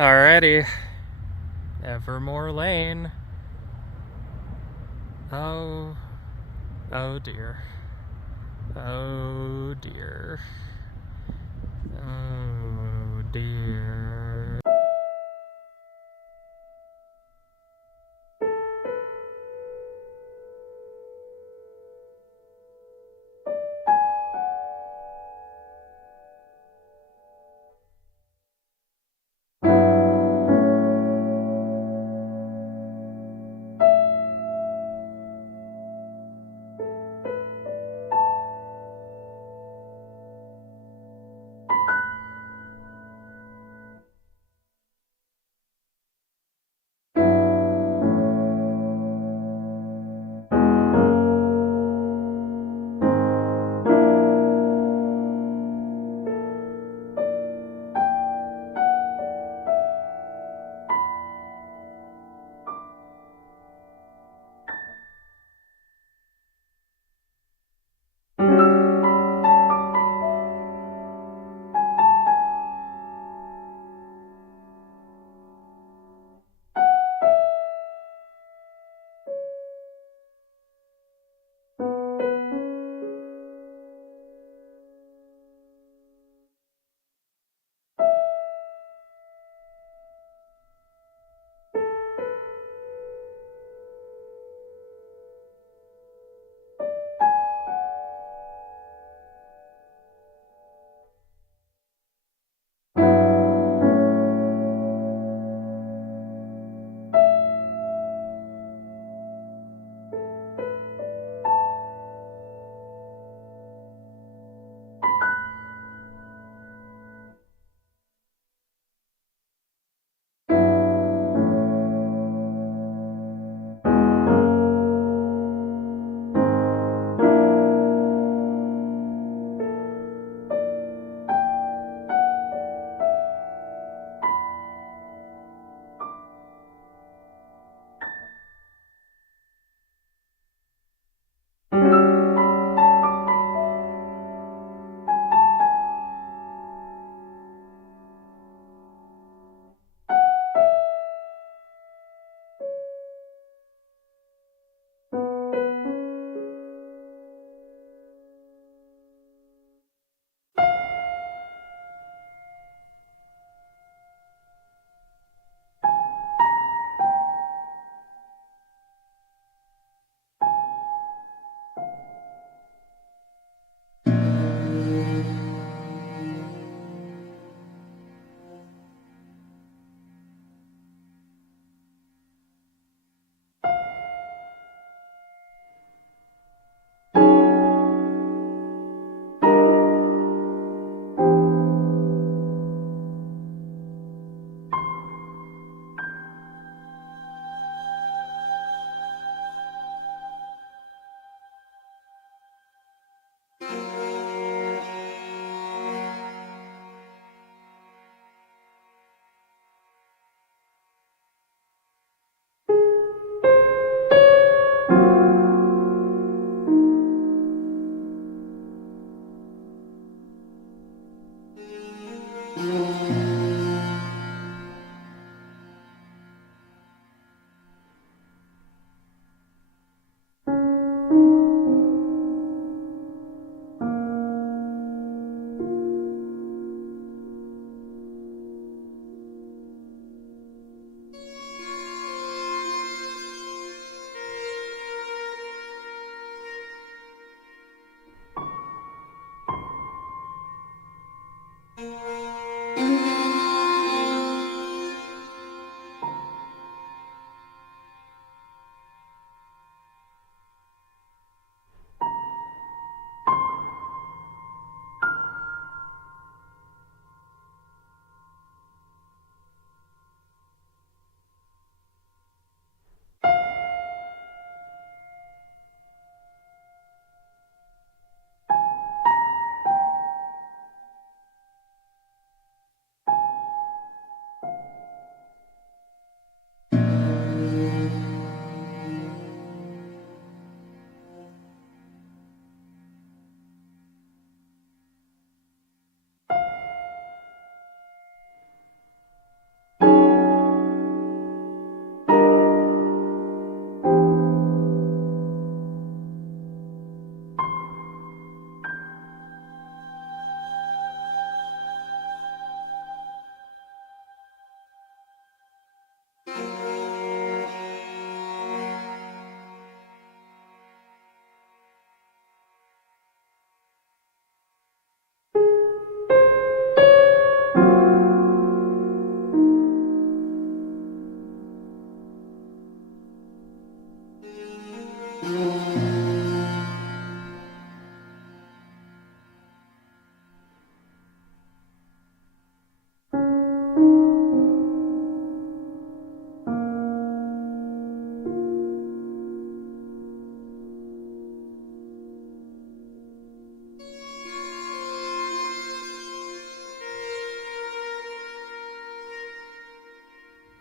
Alrighty. Evermore Lane. Oh. Oh dear. Oh dear. Oh dear.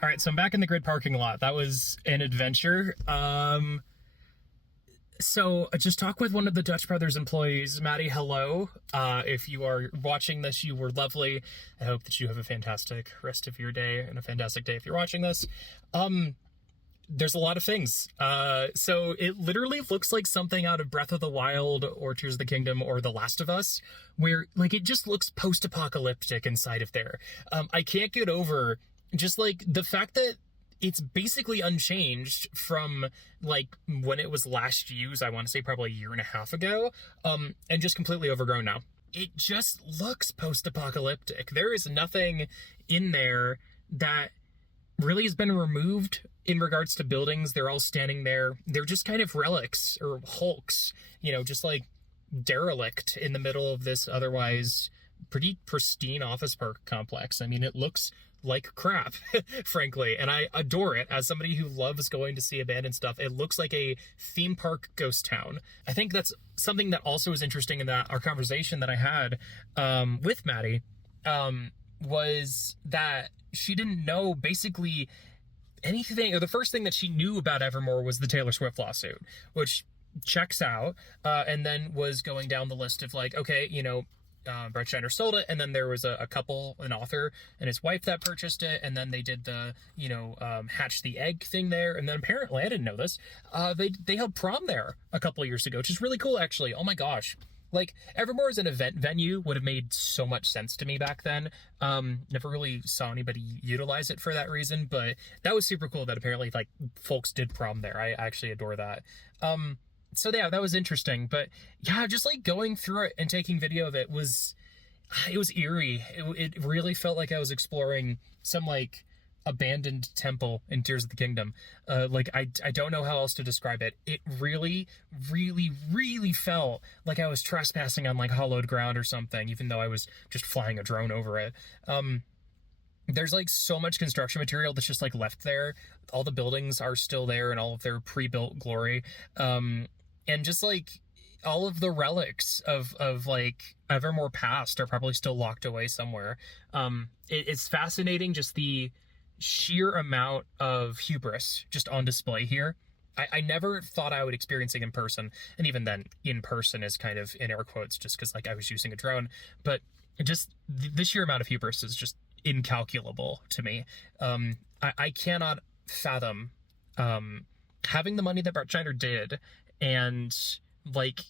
All right, so I'm back in the grid parking lot. That was an adventure. So I just talked with one of the Dutch Brothers employees. Maddie, hello. If you are watching this, you were lovely. I hope that you have a fantastic rest of your day and a fantastic day if you're watching this. There's a lot of things. So it literally looks like something out of Breath of the Wild or Tears of the Kingdom or The Last of Us, where like it just looks post-apocalyptic inside of there. I can't get over just like the fact that it's basically unchanged from like when it was last used, I want to say probably a year and a half ago, and just completely overgrown now. It just looks post-apocalyptic. There is nothing in there that really has been removed in regards to buildings. They're all standing there. They're just kind of relics or hulks, you know, just like derelict in the middle of this otherwise pretty pristine office park complex. I mean, it looks like crap, frankly, and I adore it. As somebody who loves going to see abandoned stuff, it looks like a theme park ghost town. I think that's something that also is interesting in that our conversation that I had with Maddie was that she didn't know basically anything, or the first thing that she knew about Evermore was the Taylor Swift lawsuit, which checks out, and then was going down the list of like, okay, you know, Brett Schneider sold it, and then there was a couple, an author and his wife that purchased it, and then they did the, you know, hatch the egg thing there, and then apparently, I didn't know this, they held prom there a couple of years ago, which is really cool, actually. Oh my gosh. Like, Evermore as an event venue would have made so much sense to me back then. Never really saw anybody utilize it for that reason, but that was super cool that apparently, like, folks did prom there. I actually adore that. So yeah, that was interesting, but yeah, just like going through it and taking video of it was eerie. It really felt like I was exploring some like abandoned temple in Tears of the Kingdom. Like I don't know how else to describe it. It really, really, really felt like I was trespassing on like hallowed ground or something, even though I was just flying a drone over it. There's like so much construction material that's just like left there. All the buildings are still there in all of their pre-built glory. And just like all of the relics of like Evermore past are probably still locked away somewhere. It's fascinating just the sheer amount of hubris just on display here. I never thought I would experience it in person, and even then in person is kind of in air quotes just because like I was using a drone, but just the sheer amount of hubris is just incalculable to me. I cannot fathom having the money that Brett Schneider did and like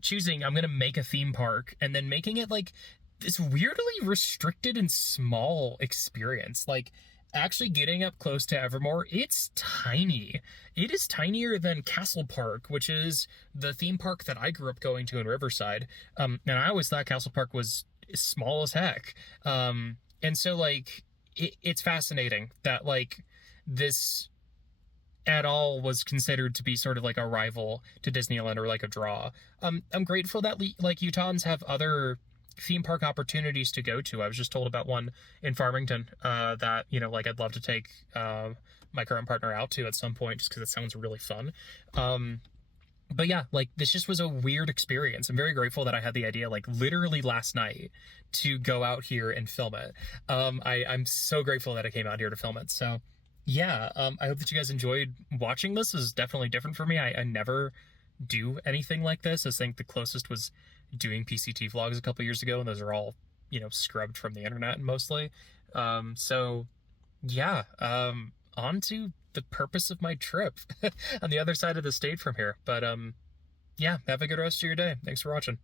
choosing, I'm gonna make a theme park, and then making it like this weirdly restricted and small experience. Like actually getting up close to Evermore, it's tiny. It is tinier than Castle Park, which is the theme park that I grew up going to in Riverside. And I always thought Castle Park was small as heck. And so like it's fascinating that like this at all was considered to be sort of like a rival to Disneyland or like a draw. I'm grateful that like Utahns have other theme park opportunities to go to. I was just told about one in Farmington that, you know, like I'd love to take my current partner out to at some point just because it sounds really fun. But yeah, like this just was a weird experience. I'm very grateful that I had the idea like literally last night to go out here and film it. I'm so grateful that I came out here to film it. So yeah, I hope that you guys enjoyed watching this. This is definitely different for me. I never do anything like this. I think the closest was doing PCT vlogs a couple years ago, and those are all, you know, scrubbed from the internet mostly. So yeah, on to the purpose of my trip on the other side of the state from here. But yeah, have a good rest of your day. Thanks for watching.